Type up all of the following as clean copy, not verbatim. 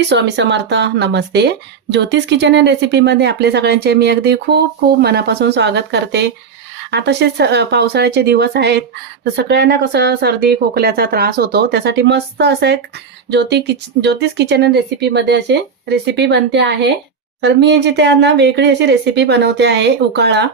श्री स्वामी समर्थ. नमस्ते. ज्योतिष kitchen and रेसिपीमध्ये आपले सगळ्यांचे मी अगदी खूप खूप मनापासून स्वागत करते. आता पावसाळ्याचे दिवस आहेत, तर सगळ्यांना कसं सर्दी खोकल्याचा त्रास होतो. त्यासाठी मस्त असं एक ज्योतिष किचन अँड रेसिपीमध्ये असे रेसिपी बनते आहे. तर मी जिथे ना वेगळी अशी रेसिपी बनवते आहे. उकाळा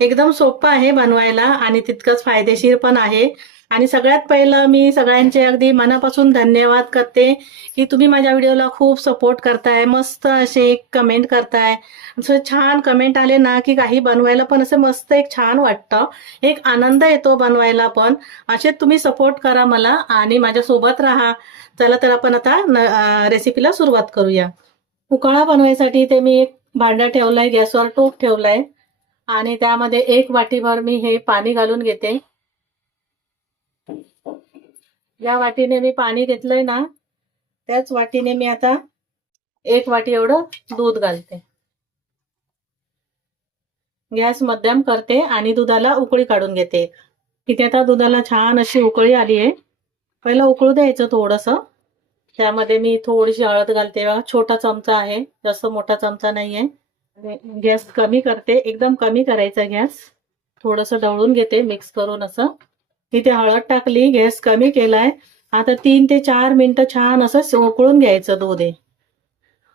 एकदम सोपा आहे बनवायला आणि तितकंच फायदेशीर पण आहे. आणि सगळ्यात पहिलं मी सगळ्यांचे अगदी मनापासून धन्यवाद करते की तुम्ही माझ्या व्हिडिओला खूप सपोर्ट करताय, मस्त असे कमेंट करताय. असं छान कमेंट आले ना की काही बनवायला पण असं मस्त एक छान वाटतं, एक आनंद येतो बनवायला पण. असे तुम्ही सपोर्ट करा मला आणि माझ्यासोबत राहा. चला तर आपण आता रेसिपीला सुरुवात करूया. उकाळा बनवायसाठी ते मी एक भांडा ठेवलाय, गॅसवर टोप ठेवलाय आणि त्यामध्ये 1 वाटीभर मी हे पाणी घालून घेते. या वाटीने मी पाणी घेतलंय ना, त्याच वाटीने मी आता 1 वाटी एवढं दूध घालते. गॅस मध्यम करते आणि दुधाला उकळी काढून घेते. इथे आता दुधाला छान अशी उकळी आली आहे. पहिलं उकळू द्यायचं थोडंसं. त्यामध्ये मी थोडीशी हळद घालते. छोटा चमचा आहे, जास्त मोठा चमचा नाहीये. गॅस कमी करते, एकदम कमी करायचा गॅस. थोडंसं ढवळून घेते मिक्स करून असं. इथे हळद टाकली, गॅस कमी केलाय. आता 3 ते 4 मिनिटं छान असं उकळून घ्यायचं दूध. आहे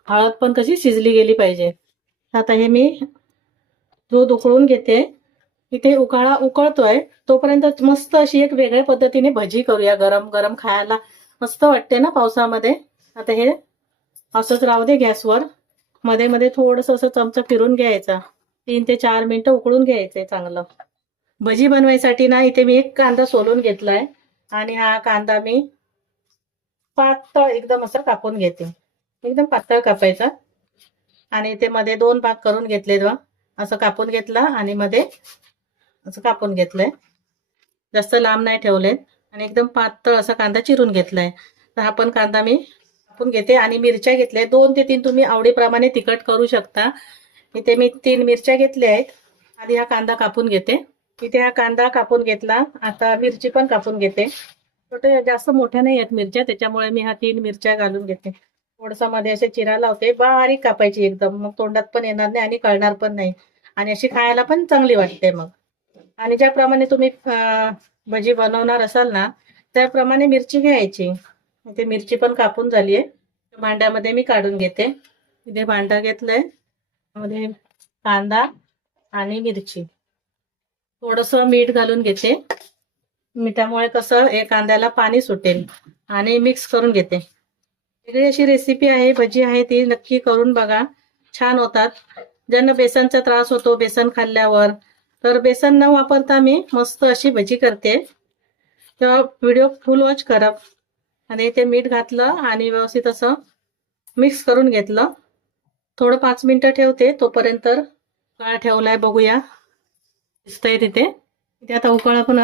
हळद पण कशी शिजली गेली पाहिजे. आता हे मी दूध उकळून घेते. इथे उकाळा उकळतोय तोपर्यंत मस्त अशी एक वेगळ्या पद्धतीने भजी करूया. गरम गरम खायला मस्त वाटते ना पावसामध्ये. आता हे असंच राहू दे गॅसवर. मध्ये मध्ये थोडंसं असं चमचा फिरून घ्यायचा. 3 ते 4 मिनिटं उकळून घ्यायचंय चांगलं. भजी बनवायसाठी ना इथे मी एक कांदा सोलून घेतलाय आणि हा कांदा मी पातळ एकदम असं कापून घेते. एकदम पातळ कापायचा आणि इथे मध्ये 2 भाग करून घेतले. असं कापून घेतला आणि मध्ये असं कापून घेतलंय. जास्त लांब नाही ठेवलेत आणि एकदम पातळ असा कांदा चिरून घेतलाय. तर हा पण कांदा मी कापून घेते आणि मिरच्या घेतल्या 2 ते 3. तुम्ही आवडीप्रमाणे तिखट करू शकता. इथे मी 3 मिरच्या घेतल्या आहेत. आधी हा कांदा कापून घेते. इथे हा कांदा कापून घेतला. आता मिरची पण कापून घेते. छोटे जास्त मोठ्या नाही आहेत मिरच्या, त्याच्यामुळे मी हा 3 मिरच्या घालून घेते. थोडसा मध्ये असे चिरा लावते, बारीक कापायची एकदम. मग तोंडात पण येणार नाही आणि कळणार पण नाही आणि अशी खायला पण चांगली वाटते मग. आणि ज्याप्रमाणे तुम्ही भजी बनवणार असाल ना त्याप्रमाणे मिरची घ्यायची. इथे मिरची पण कापून झाली आहे. भांड्यामध्ये मी काढून घेते. इथे भांडा घेतलंय, मध्ये कांदा आणि मिरची, थोडंसं मीठ घालून घेते. मिठामुळे कसं हे कांद्याला पाणी सुटेल आणि मिक्स करून घेते. वेगळी अशी रेसिपी आहे, भजी आहे, ती नक्की करून बघा, छान होतात. ज्यांना बेसनचा त्रास होतो बेसन खाल्ल्यावर, तर बेसन न वापरता मी मस्त अशी भजी करते. तर व्हिडिओ फुल वॉच करा. आणि ते मीठ घातलं आणि व्यवस्थित असं मिक्स करून घेतलं. थोडं 5 मिनिटं ठेवते. तोपर्यंत उकाळा ठेवलाय बघूया, दिसतंय तिथे. इथे आता उकाळा पण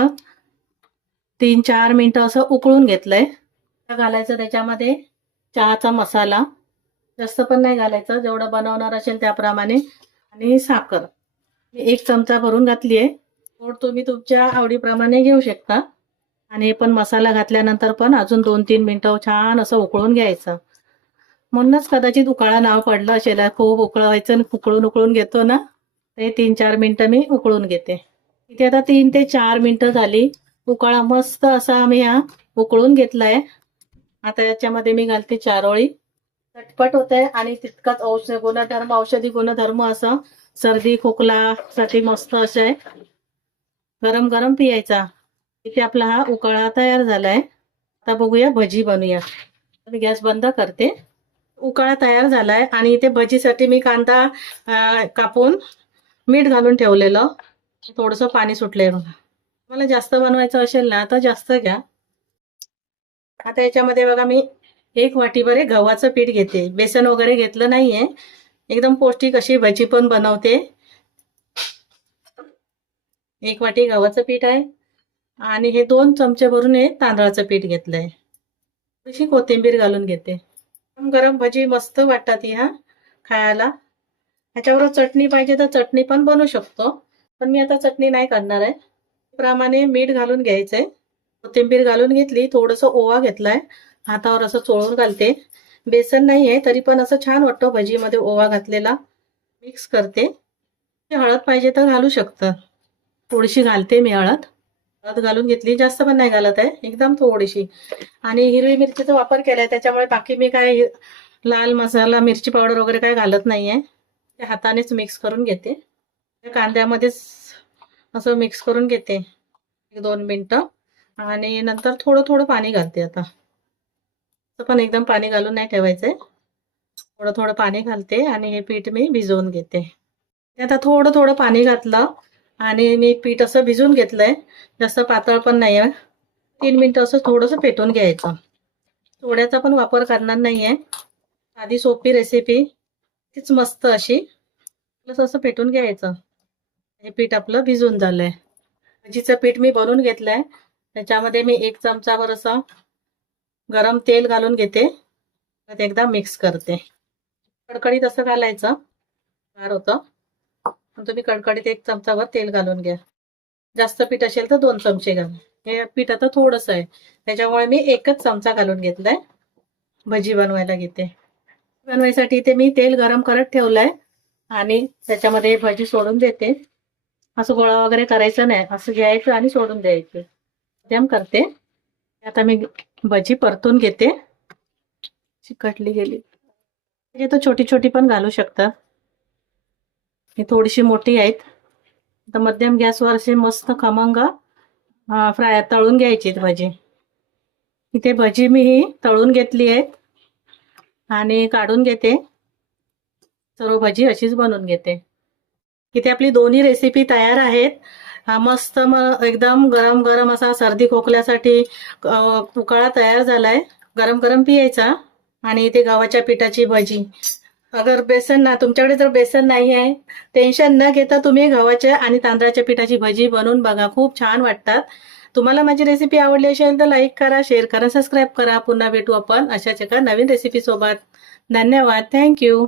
3-4 मिनिटं असं उकळून घेतलंय. घालायचं त्याच्यामध्ये चहाचा मसाला, जास्त पण नाही घालायचं, जेवढं बनवणार असेल त्याप्रमाणे. आणि साखर 1 चमचा भरून घातली आहे. गोड तुम्ही तुमच्या आवडीप्रमाणे घेऊ शकता. आणि हे पण मसाला घातल्यानंतर पण अजून 2-3 मिनिटं छान असं उकळून घ्यायचं. म्हणूनच कदाचित उकाळा नाव पडलं असेल. खूप उकळवायचं, उकळून उकळून घेतो ना, ते 3-4 मिनिटं मी उकळून घेते. इथे आता 3 ते 4 मिनिटं झाली. उकाळा मस्त असा मी हा उकळून घेतलाय. आता याच्यामध्ये मी घालते चारोळी. झटपट होते आणि तितकाच औषधी गुणधर्म असं सर्दी खोकला साठी मस्त असे गरम गरम पियायचा. इथे आपला हा उकाळा तयार झालाय. आता बघूया भजी बनवूया. मी गॅस बंद करते. उकाळा तयार झालाय आणि इथे भजीसाठी मी कांदा कापून मीठ घालून ठेवलेलं. थोडंसं पाणी सुटलंय बघा. मला जास्त बनवायचं असेल ना तर जास्त घ्या. आता याच्यामध्ये बघा मी 1 वाटीभर गव्हाचं पीठ घेते. बेसन वगैरे घेतलं नाहीये. एकदम पौष्टिक अशी भजी पण बनवते. 1 वाटी गव्हाचं पीठ आहे आणि हे 2 चमचे भरून हे तांदळाचं पीठ घेतलंय. थोडीशी कोथिंबीर घालून घेते. गरम भजी मस्त वाटतात ह्या खायला. ह्याच्यावर चटणी पाहिजे तर चटणी पण बनवू शकतो, पण मी आता चटणी नाही करणार आहे. त्याप्रमाणे मीठ घालून घ्यायचंय. कोथिंबीर घालून घेतली. थोडंसं ओवा घेतलाय, हातावर असं चोळून घालते. बेसन नाही आहे तरी पण असं छान वाटतं भजीमध्ये ओवा घातलेला. मिक्स करते. हळद पाहिजे तर घालू शकतं. थोडीशी घालते मी हळद. हळद घालून घेतली, जास्त पण नाही घालत आहे, एकदम थोडीशी. आणि हिरवी मिरचीचा वापर केलाय त्याच्यामुळे बाकी मी काय लाल मसाला मिरची पावडर वगैरे काय घालत नाहीये. ते हातानेच मिक्स करून घेते. कांद्यामध्येच असं मिक्स करून घेते 1-2 मिनिटं. आणि नंतर थोडं थोडं पाणी घालते. आता पण एकदम पाणी घालून नाही ठेवायचंय, थोडं थोडं पाणी घालते आणि हे पीठ मी भिजवून घेते. आता थोडं थोडं पाणी घातलं आणि मी पीठ असं भिजवून घेतलंय. जास्त पातळ पण नाही आहे. 3 मिनिटं असं थोडंसं फेटून घ्यायचं. सोड्याचा पण वापर करणार नाहीये. साधी सोपी रेसिपी, तीच मस्त अशी. असं फेटून घ्यायचं. हे पीठ आपलं भिजून झालंय. भजीचं पीठ मी बनवून घेतलंय. त्याच्यामध्ये मी 1 चमचाभर असं गरम तेल घालून घेते. त्यात एकदा मिक्स करते. कडकडीत असं घालायचं, फार होतं. तुम्ही कडकडीत 1 चमचाभर तेल घालून घ्या. जास्त पीठ असेल तर 2 चमचे घाला. हे पीठ आता थोडंसं आहे त्याच्यामुळे मी 1च चमचा घालून घेतलाय. भजी बनवायला घेते. बनवायसाठी इथे मी तेल गरम करत ठेवलंय आणि त्याच्यामध्ये भजी सोडून देते. असं गोळा वगैरे करायचं नाही, असं घ्यायचं आणि सोडून द्यायचं. मध्यम करते. आता मी भजी परतून घेते. चिकटली गेली हे तर छोटी छोटी पण घालू शकता. ही थोडीशी मोठी आहेत. आता मध्यम गॅसवर असे मस्त खमंग फ्राय तळून घ्यायची भजी. इथे भजी मी ही तळून घेतली आहेत आणि काढून घेते. सर्व भजी अशीच बनवून घेते. इथे आपली दोन्ही रेसिपी तयार आहेत. मस्त एकदम गरम गरम असा सर्दी खोकल्यासाठी उकाळा तयार झालाय. गरम गरम पियायचा. आणि इथे गव्हाच्या पिठाची भजी. अगर बेसन ना तुमच्याकडे जर बेसन नाही आहे, टेन्शन न घेता तुम्ही गव्हाच्या आणि तांदळाच्या पिठाची भजी बनवून बघा, खूप छान वाटतात. तुम्हाला माझी रेसिपी आवडली असेल तर लाईक करा, शेअर करा, सबस्क्राईब करा. पुन्हा भेटू आपण अशाच एका नवीन रेसिपी सोबत. धन्यवाद. थँक्यू.